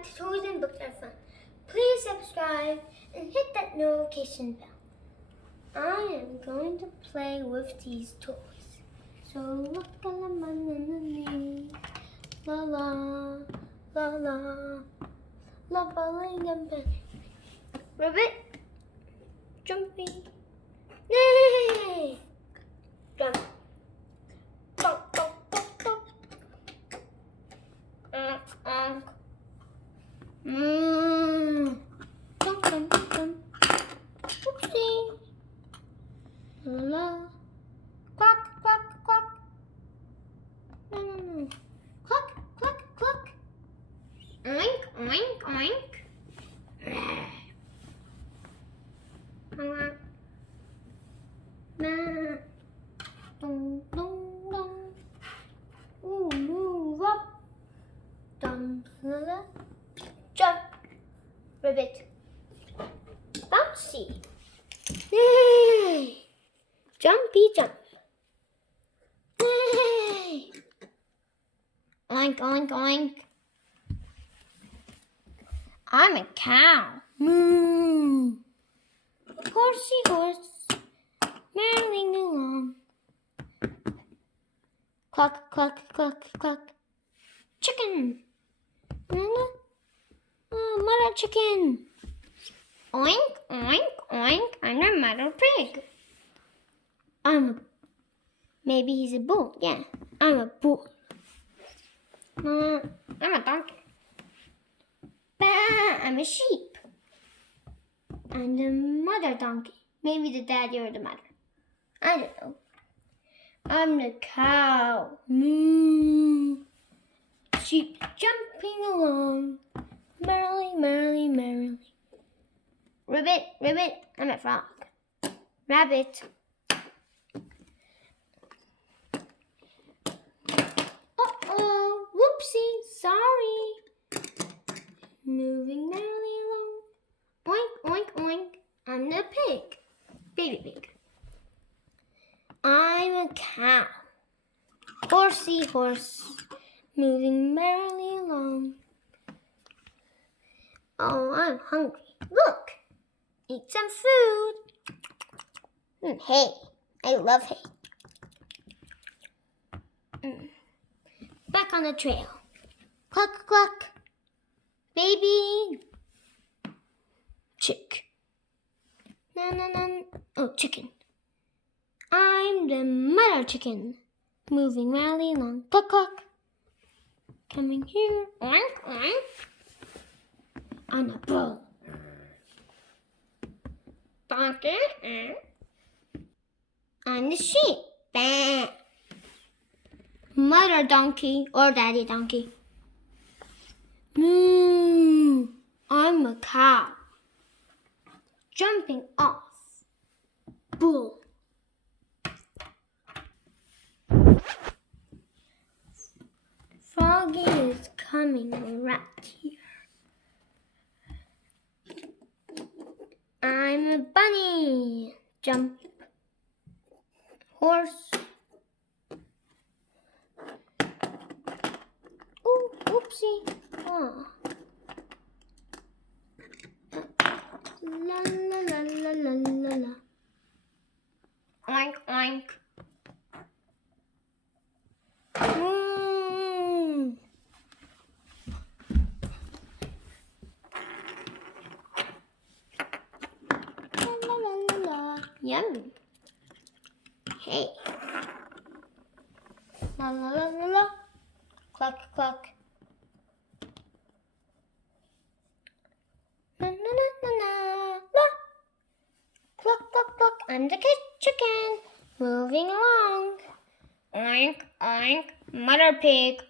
back to Toys and Books Are Fun. Please subscribe and hit that notification bell. I am going to play with these toys. So look la la la la la la la la. Ribbit, jumping, yay! Jump, jump, jump, jump, jump. Jump, jump, jump. Oopsie. La. Cluck, cluck, cluck. No. Cluck, cluck, cluck. Oink, oink, oink. Dong, dong, dong. Ooh, move up. Dum, la, la. Jump. Ribbit. Bouncy. Yay! Jumpy jump. Yay! Oink, oink, oink. I'm a cow. Moo. Horsey horse. Merrily along. Cluck, cluck, cluck, cluck. Chicken. Mother chicken. Oink, oink, oink. I'm the mother pig. Maybe he's a bull. Yeah, I'm a bull. I'm a donkey. Bah, I'm a sheep. I'm the mother donkey. Maybe the daddy or the mother. I don't know. I'm the cow. Moo. Sheep jumping along. Merrily, merrily, merrily. Ribbit, ribbit, I'm a frog. Rabbit. Uh-oh, whoopsie, sorry. Moving merrily along. Oink, oink, oink. I'm the pig. Baby pig. I'm a cow. Horsey horse. Moving merrily along. Oh, I'm hungry. Look. Eat some food. Hay. I love hay. Back on the trail. Cluck, cluck. Baby. Chick. Oh, chicken. I'm the mother chicken. Moving merrily along. Cluck, cluck. Coming here. Oink, oink. On a bull. Donkey. I'm the sheep. Bah. Mother donkey or daddy donkey. Moo. I'm a cow. Jumping off. Bull. Froggy is coming right here. I'm a bunny. Jump. Horse. Ooh, oopsie. Oh. La la la la la la la. Oink, oink. La la la la. Yummy. Hey. La la la la la. Cluck, cluck. Na na na na na. La. Cluck, cluck, cluck. I'm the chicken. Moving along. Oink, oink. Mother pig.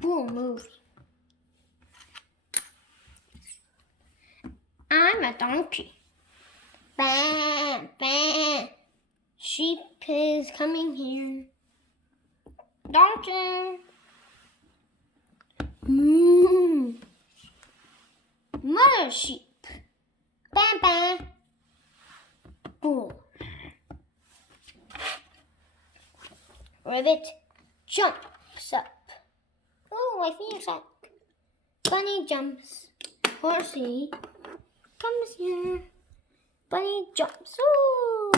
Bull moving. I'm a donkey. Bam, bam. Sheep is coming here. Donkey. Moo. Mother sheep. Bam, bam. Bull. Ribbit jumps up. Oh, I feel stuck. Bunny jumps. Horsey comes here. Bunny jumps. Ooh.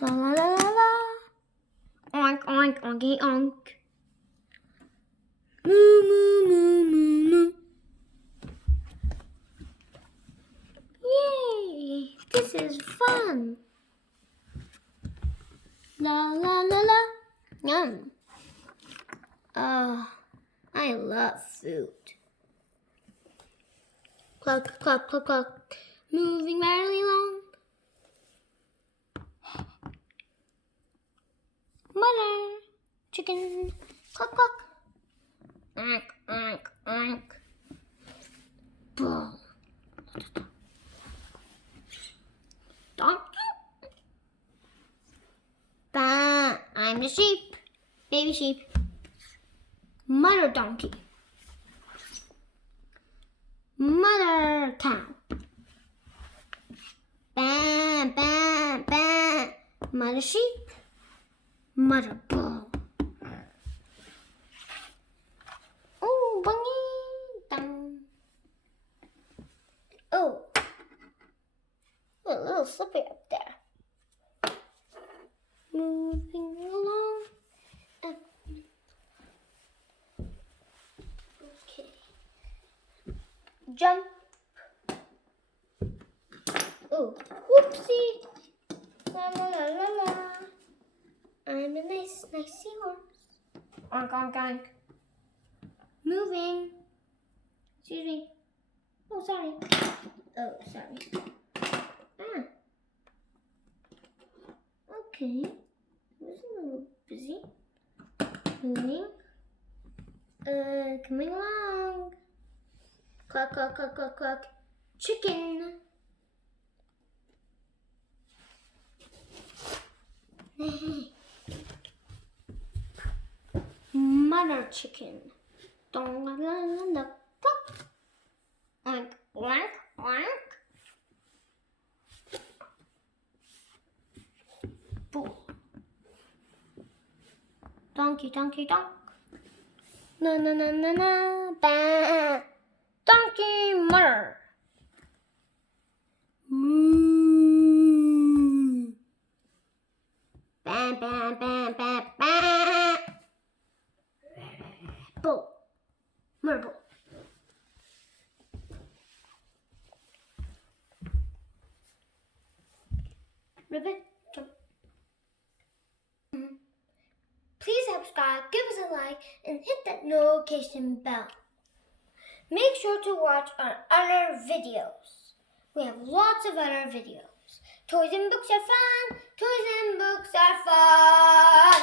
La la la la la. Oink oink oinky oink. Moo moo moo moo moo. Yay! This is fun. La la la la. Yum. I love food. Cluck, cluck, cluck, cluck. Moving merrily along. Mother, chicken, cluck, cluck. Oink, oink, oink. Boom. Donkey. Bah, I'm the sheep. Baby sheep. Mother donkey. Mother cow. Bam, bam, bam. Mother sheep. Mother bull. Oh, bunny down. Oh, a little slippery up there. Moving along. Okay. Jump. Oh, whoopsie. La la la la la. I'm a nice seahorse. Onk, onk, onk. Moving. Excuse me. Oh, sorry. Oh, sorry. Ah. Okay. I was a little busy. Moving. Coming along. Cluck, cluck, cluck, cluck, cluck. Chicken. Mother chicken. Dong la la la la. Cluck. Oink, oink, oink. Bull. Donkey, donkey, donk. Na na na na na. Bah. Donkey mother. Moo. Bam, bam, bam, bam, bam. Bull. Marble. Ribbit. Jump. Please subscribe, give us a like, and hit that notification bell. Make sure to watch our other videos. We have lots of other videos. Toys and books are fun. Toys and books are fun.